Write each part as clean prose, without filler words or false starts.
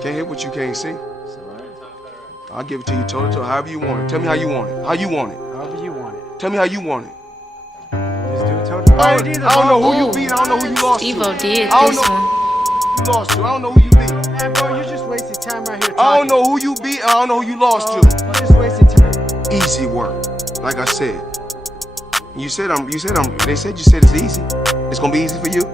Can't hit what you can't see. It's alright. I'll give it to you toe to toe, however you want it. Tell me how you want it. How you want it. However you want it. Tell me how you want it. Just do it toe to toe. I don't know who you beat. I don't know who you lost to. Steve-O did I don't this know one. who you lost to. I don't know who you beat. Man, bro, you're just wasting time right here talking. I don't know who you beat. I don't know who you lost to. You're just wasting time. Easy work. Like I said. They said you said it's easy. It's gonna be easy for you?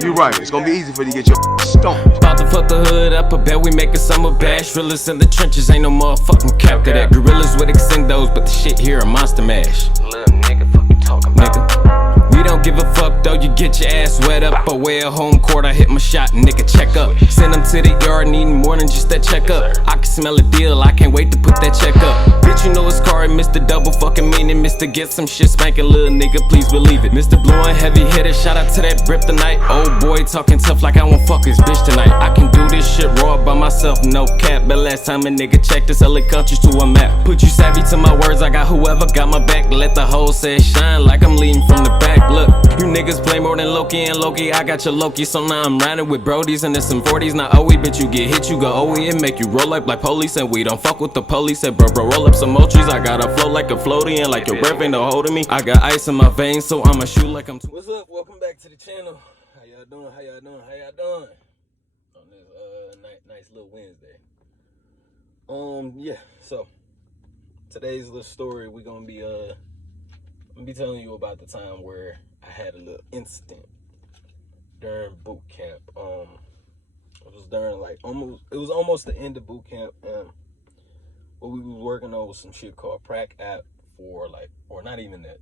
You're right. It's gonna be easy for you to get your stomped. About to fuck the hood up, I bet we make a summer bash. Realest in the trenches, ain't no motherfucking cap to that. Gorillas with extendos, but the shit here a monster mash. Little nigga, fuck you talking about? Nigga, we don't give a fuck though, you get your ass wet up. Away at home court, I hit my shot, nigga, check up. Send them to the yard, needing more than just that checkup. I can smell a deal, I can't wait to put that check up. Bitch, you know it's Corey, Mr. Double fucking meaning, Mr. Get some shit spanking, little nigga, please believe it. Mr. Blue and heavy hitter, shout out to that Brip tonight. Old boy talking tough like I won't fuck his bitch tonight. I can do this shit raw by myself, no cap. But last time a nigga checked this LA countries to a map. Put you savvy to my words, I got whoever got my back. Let the whole set shine like I'm leading from the back. Look, you niggas play more than Loki and Loki. I got your Loki, so now I'm riding with Brodies and there's some 40s. Now OE, bitch, you get hit, you go OE and make you roll up like police. And we don't fuck with the police. Said bro, roll up some mochis. I got a flow like a floaty and like your breath ain't no holding me. I got ice in my veins, so I'ma shoot like I'm. What's up? Welcome back to the channel. How y'all doing? How y'all doing? How y'all doing? On this nice little Wednesday. Yeah. So today's little story, we're gonna be telling you about the time where I had a little incident during boot camp. It was during it was almost the end of boot camp, and what we was working on was some shit called Prac app for or not even that.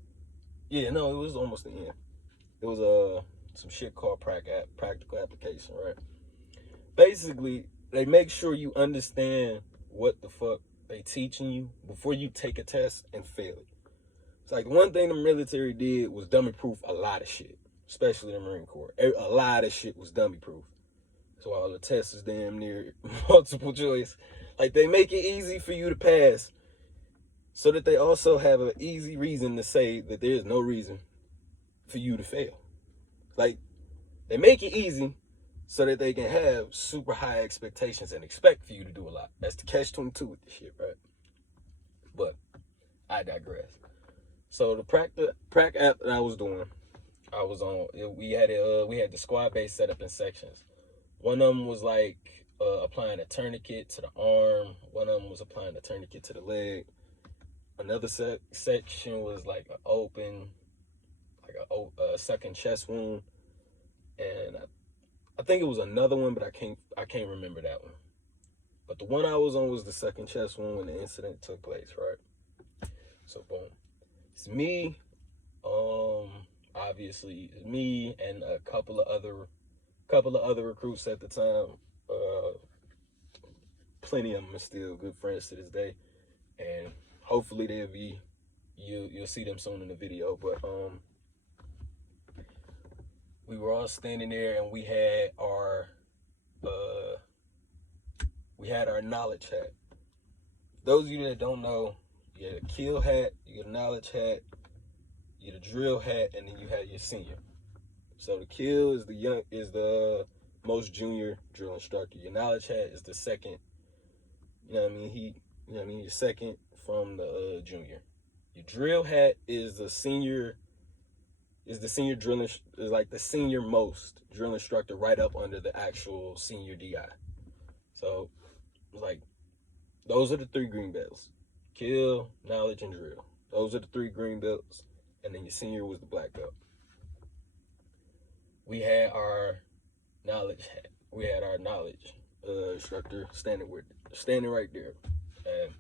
Yeah, no, it was almost the end. It was some shit called Prac app, practical application, right? Basically, they make sure you understand what the fuck they teaching you before you take a test and fail it. It's like one thing the military did was dummy proof a lot of shit, especially the Marine Corps. A lot of shit was dummy proof. So all the tests is damn near multiple choice. Like, they make it easy for you to pass so that they also have an easy reason to say that there's no reason for you to fail. Like, they make it easy so that they can have super high expectations and expect for you to do a lot. That's the catch-22 with this shit, right? But I digress. So the Prac app that I was doing, I was on. We had the squad base set up in sections. One of them was like applying a tourniquet to the arm. One of them was applying a tourniquet to the leg. Another section was like a second chest wound, and I think it was another one, but I can't remember that one. But the one I was on was the second chest wound when the incident took place, right? So boom, it's me, obviously it's me and a couple of other recruits at the time. Plenty of them are still good friends to this day, and hopefully you'll see them soon in the video. But we were all standing there, and we had our knowledge hat. Those of you that don't know, you had a kill hat, you get a knowledge hat, you get a drill hat, and then you had your senior. So the kill is the most junior drill instructor. Your knowledge hat is the second. You know what I mean? You're second from the junior. Your drill hat is the senior. Is like the senior most drill instructor right up under the actual senior DI. So like those are the three green belts: kill, knowledge, and drill. Those are the three green belts, and then your senior was the black belt. We had our knowledge hat. We had our knowledge instructor standing right there, and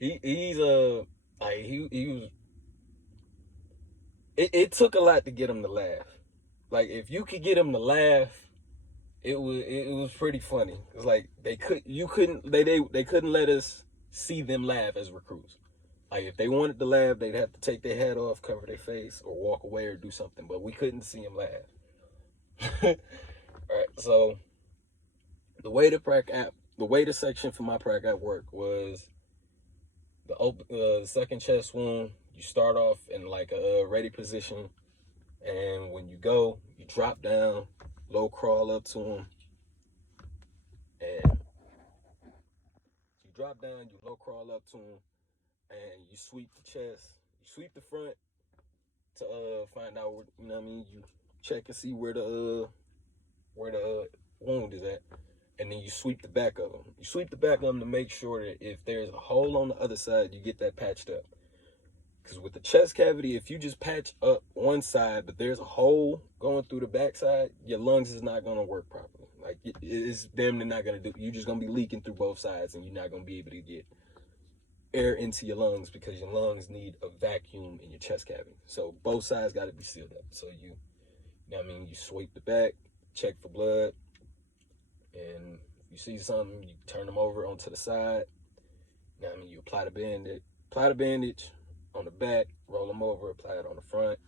he was. It took a lot to get him to laugh. Like, if you could get him to laugh, it was pretty funny. It's like they couldn't let us see them laugh as recruits. Like, if they wanted to laugh, they'd have to take their hat off, cover their face, or walk away or do something. But we couldn't see them laugh. All right, so the way the section for my Prac app worked was the second chest wound. You start off in like a ready position, and when you go, you drop down, low crawl up to them, drop down, you low crawl up to him, and you sweep the chest, you sweep the front to find out where, you know what I mean, you check and see where the wound is at, and then you sweep the back of them. You sweep the back of them to make sure that if there's a hole on the other side, you get that patched up. Because with the chest cavity, if you just patch up one side, but there's a hole going through the back side, your lungs is not going to work properly. Like, it's damn near not going to do. You're just going to be leaking through both sides, and you're not going to be able to get air into your lungs because your lungs need a vacuum in your chest cavity. So both sides got to be sealed up. So you know what I mean, you sweep the back, check for blood, and if you see something, you turn them over onto the side. You know what I mean, you apply the bandage on the back, roll them over, apply it on the front.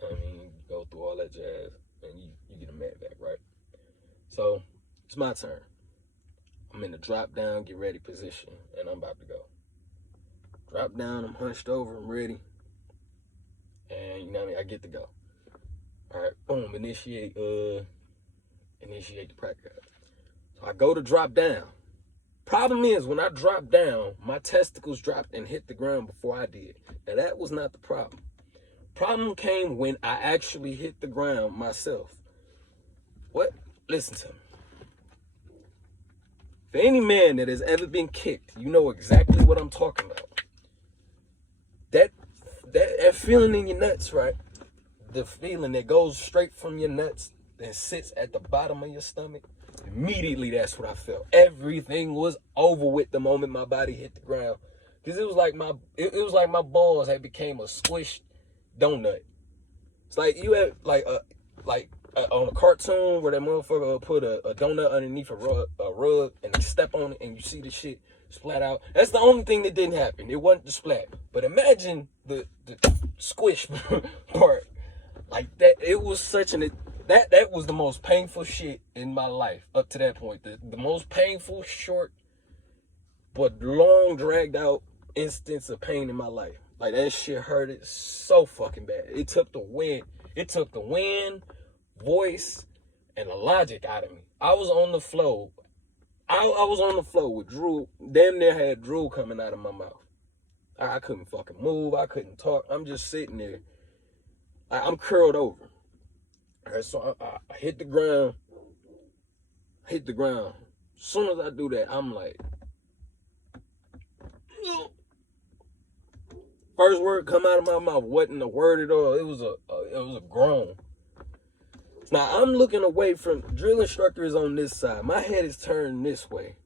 You know what I mean, you go through all that jazz, and you get a med vac, right? So it's my turn. I'm in the drop down, get ready position, and I'm about to go. Drop down, I'm hunched over, I'm ready. And you know what I mean, I get to go. All right, boom, initiate the practice. So I go to drop down. Problem is, when I dropped down, my testicles dropped and hit the ground before I did. Now, that was not the problem. Problem came when I actually hit the ground myself. What? Listen to me. For any man that has ever been kicked, you know exactly what I'm talking about. That feeling in your nuts, right? The feeling that goes straight from your nuts and sits at the bottom of your stomach. Immediately, that's what I felt. Everything was over with the moment my body hit the ground, because it was like my balls had became a squished donut. It's like you had on a cartoon where that motherfucker put a donut underneath a rug and they step on it and you see the shit splat out. That's the only thing that didn't happen. It wasn't the splat. But imagine the squish part. Like that, it was such an that was the most painful shit in my life up to that point. The most painful, short, but long, dragged out instance of pain in my life. Like, that shit hurted so fucking bad. It took the wind, voice, and the logic out of me. I was on the floor. I was on the floor with drool. Damn near had drool coming out of my mouth. I couldn't fucking move. I couldn't talk. I'm just sitting there. I'm curled over. All right, so I hit the ground. As soon as I do that, I'm like, first word come out of my mouth wasn't a word at all. It was a groan. Now I'm looking away from drill instructor is on this side. My head is turned this way.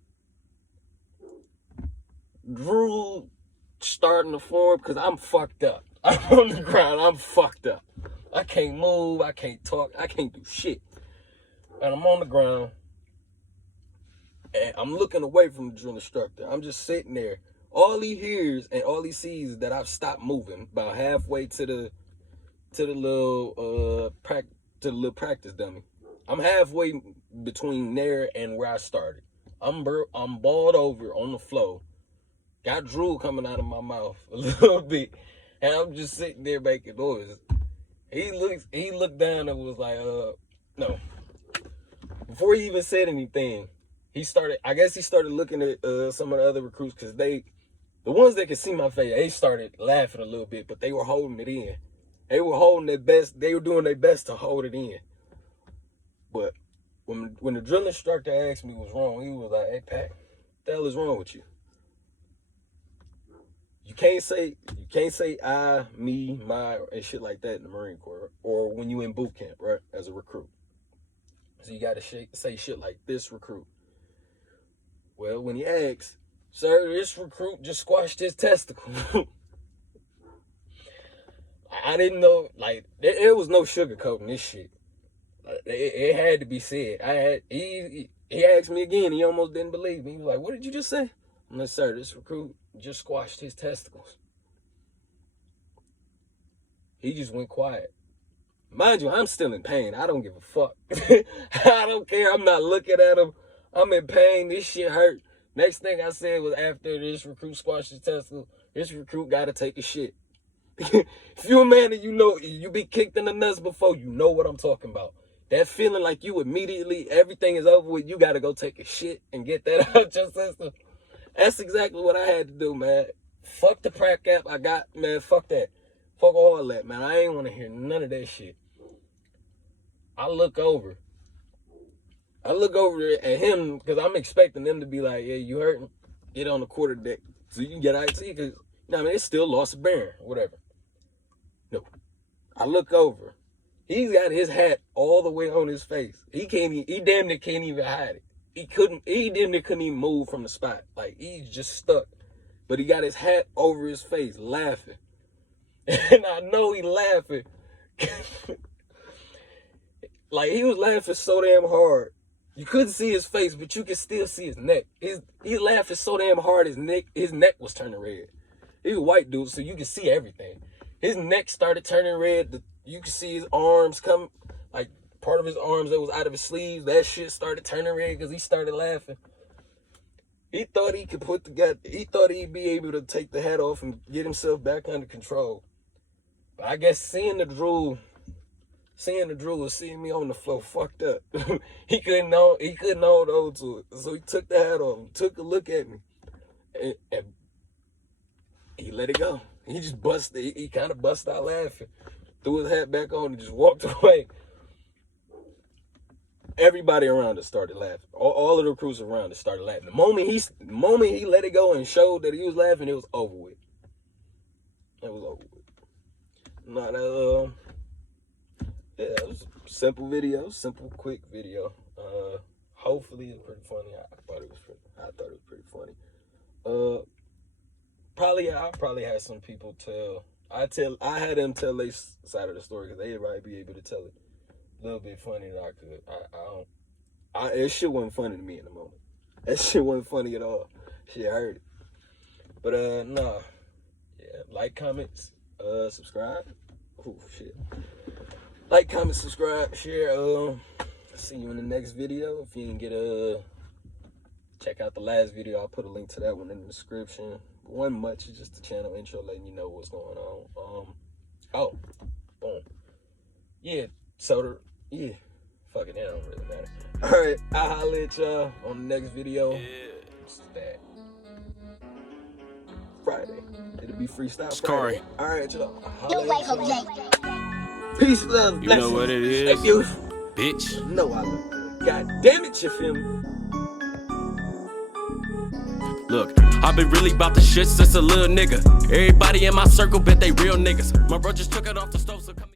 Drool starting to form because I'm fucked up. I'm on the ground. I'm fucked up. I can't move. I can't talk. I can't do shit. And I'm on the ground. And I'm looking away from the drill instructor. I'm just sitting there. All he hears and all he sees is that I've stopped moving about halfway to the little practice dummy. I'm halfway between there and where I started. I'm balled over on the floor. Got drool coming out of my mouth a little bit. And I'm just sitting there making noise. He looked down and was like, no. Before he even said anything, he started looking at some of the other recruits, because the ones that could see my face, they started laughing a little bit, but they were holding it in. They were holding their best. They were doing their best to hold it in. But when the drill instructor asked me what's wrong, he was like, "Hey, Pat, what the hell is wrong with you? You can't say I, me, my, and shit like that in the Marine Corps, or when you in boot camp, right, as a recruit. So you got to say shit like this recruit." Well, when he asks, "Sir, this recruit just squashed his testicle." I didn't know, like, there was no sugarcoating this shit. It had to be said. He asked me again. He almost didn't believe me. He was like, "What did you just say?" I'm like, "Sir, this recruit just squashed his testicles." He just went quiet. Mind you, I'm still in pain. I don't give a fuck. I don't care. I'm not looking at him. I'm in pain. This shit hurt. Next thing I said was, after this recruit squashed his testicles, this recruit got to take a shit. If you're a man and you know you be kicked in the nuts before, you know what I'm talking about. That feeling like you immediately, everything is over with, you got to go take a shit and get that out your system. That's exactly what I had to do, man. Fuck the crack app I got, man. Fuck that. Fuck all that, man. I ain't want to hear none of that shit. I look over at him because I'm expecting them to be like, yeah, you hurting? Get on the quarter deck so you can get IT because, you know what I mean, it's still lost a bearing, whatever. No. I look over. He's got his hat all the way on his face. He damn near can't even hide it. He damn near couldn't even move from the spot. Like, he's just stuck. But he got his hat over his face, laughing. And I know he laughing. Like, he was laughing so damn hard. You couldn't see his face, but you could still see his neck. He laughing so damn hard, his neck was turning red. He's a white dude, so you can see everything. His neck started turning red. You could see his arms come, like part of his arms that was out of his sleeves. That shit started turning red because he started laughing. He thought he could he thought he'd be able to take the hat off and get himself back under control. But I guess seeing the drool was seeing me on the floor fucked up. he couldn't hold on to it. So he took the hat off, took a look at me, and he let it go. He just busted. He kind of busted out laughing, threw his hat back on, and just walked away. Everybody around us started laughing. All of the recruits around us started laughing. The moment he let it go and showed that he was laughing, it was over with. It was over with. Yeah, it was a simple video, quick video. Hopefully it's pretty funny. I thought it was pretty funny. I probably had some people I had them tell their side of the story because they'd probably be able to tell it a little bit funnier than I could. It shit wasn't funny to me in the moment. That shit wasn't funny at all. Shit hurt it. But nah. Yeah, like, comments, subscribe. Oh shit. Like, comment, subscribe, share. See you in the next video. If you didn't get check out the last video. I'll put a link to that one in the description. One much is just the channel intro, letting you know what's going on. Oh, boom. Yeah. Yeah. Fuck it, that don't really matter. All right, I'll holler at y'all on the next video. Yeah. What's that? Friday. It'll be freestyle Friday. All right, y'all. Peace, love, blessings. You know what it is, hey, you. bitch. No, I look good. God damn it, you feel me? Look, I've been really about the shit since a little nigga. Everybody in my circle bet they real niggas. My bro just took it off the stove.